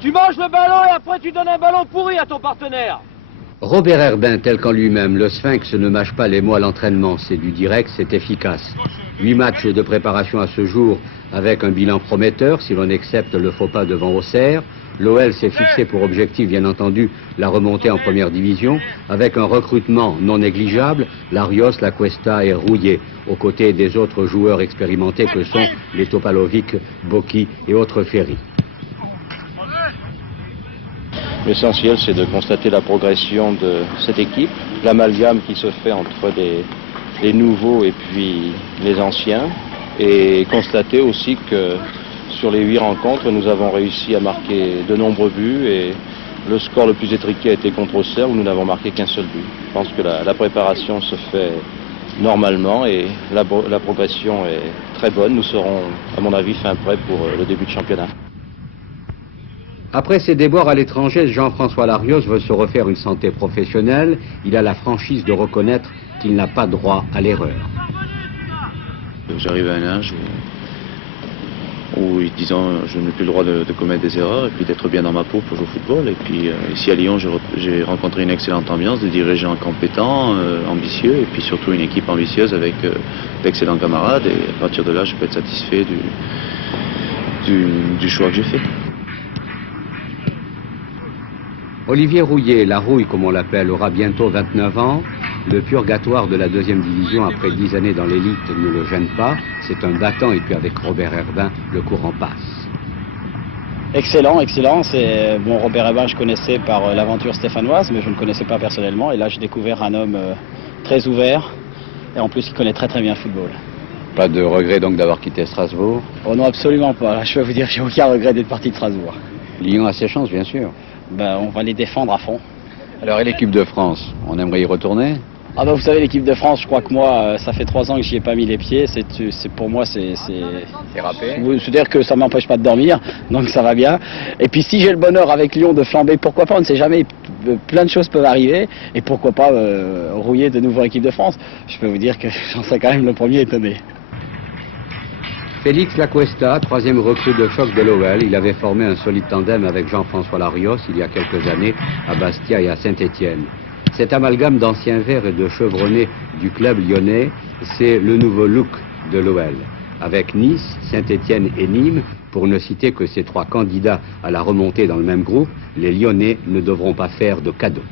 Tu manges le ballon et après tu donnes un ballon pourri à ton partenaire. Robert Herbin, tel qu'en lui-même, le Sphinx ne mâche pas les mots à l'entraînement. C'est du direct, c'est efficace. 8 matchs de préparation à ce jour avec un bilan prometteur, si l'on accepte le faux pas devant Auxerre. L'OL s'est fixé pour objectif, bien entendu, la remontée en première division, avec un recrutement non négligeable, Larios, La Cuesta et Rouillet, aux côtés des autres joueurs expérimentés que sont les Topalovic, Boki et autres Ferry. L'essentiel, c'est de constater la progression de cette équipe, l'amalgame qui se fait entre les nouveaux et puis les anciens, et constater aussi que sur les 8 rencontres, nous avons réussi à marquer de nombreux buts, et le score le plus étriqué a été contre Auxerre, où nous n'avons marqué qu'un seul but. Je pense que la préparation se fait normalement et la progression est très bonne. Nous serons, à mon avis, fin prêts pour le début de championnat. Après ses déboires à l'étranger, Jean-François Larios veut se refaire une santé professionnelle. Il a la franchise de reconnaître qu'il n'a pas droit à l'erreur. J'arrive à un âge où disons, je n'ai plus le droit de commettre des erreurs et puis d'être bien dans ma peau pour jouer au football. Et puis ici à Lyon, j'ai rencontré une excellente ambiance, des dirigeants compétents, ambitieux, et puis surtout une équipe ambitieuse avec d'excellents camarades. Et à partir de là, je peux être satisfait du choix que j'ai fait. Olivier Rouillet, la Rouille comme on l'appelle, aura bientôt 29 ans. Le purgatoire de la 2e division après 10 années dans l'élite ne le gêne pas. C'est un battant et puis avec Robert Herbin, le courant passe. Excellent, excellent. Bon, Robert Herbin, je connaissais par l'aventure stéphanoise, mais je ne le connaissais pas personnellement. Et là, j'ai découvert un homme très ouvert et en plus, il connaît très très bien le football. Pas de regret donc d'avoir quitté Strasbourg? Oh non, absolument pas. Là, je peux vous dire, j'ai aucun regret d'être parti de Strasbourg. Lyon a ses chances, bien sûr. Ben, on va les défendre à fond. Alors, et l'équipe de France, on aimerait y retourner? Ah ben, vous savez, l'équipe de France, je crois que moi, ça fait 3 ans que j'y ai pas mis les pieds. Pour moi, c'est râpé. C'est-à-dire que ça m'empêche pas de dormir, donc ça va bien. Et puis si j'ai le bonheur avec Lyon de flamber, pourquoi pas, on ne sait jamais, plein de choses peuvent arriver. Et pourquoi pas rouiller de nouveau équipe de France. Je peux vous dire que j'en serais quand même le premier étonné. Félix La Cuesta, 3e recrue de choc de l'OL. Il avait formé un solide tandem avec Jean-François Larios il y a quelques années à Bastia et à Saint-Étienne. Cet amalgame d'anciens verts et de chevronnés du club lyonnais, c'est le nouveau look de l'OL. Avec Nice, Saint-Étienne et Nîmes, pour ne citer que ces 3 candidats à la remontée dans le même groupe, les Lyonnais ne devront pas faire de cadeaux.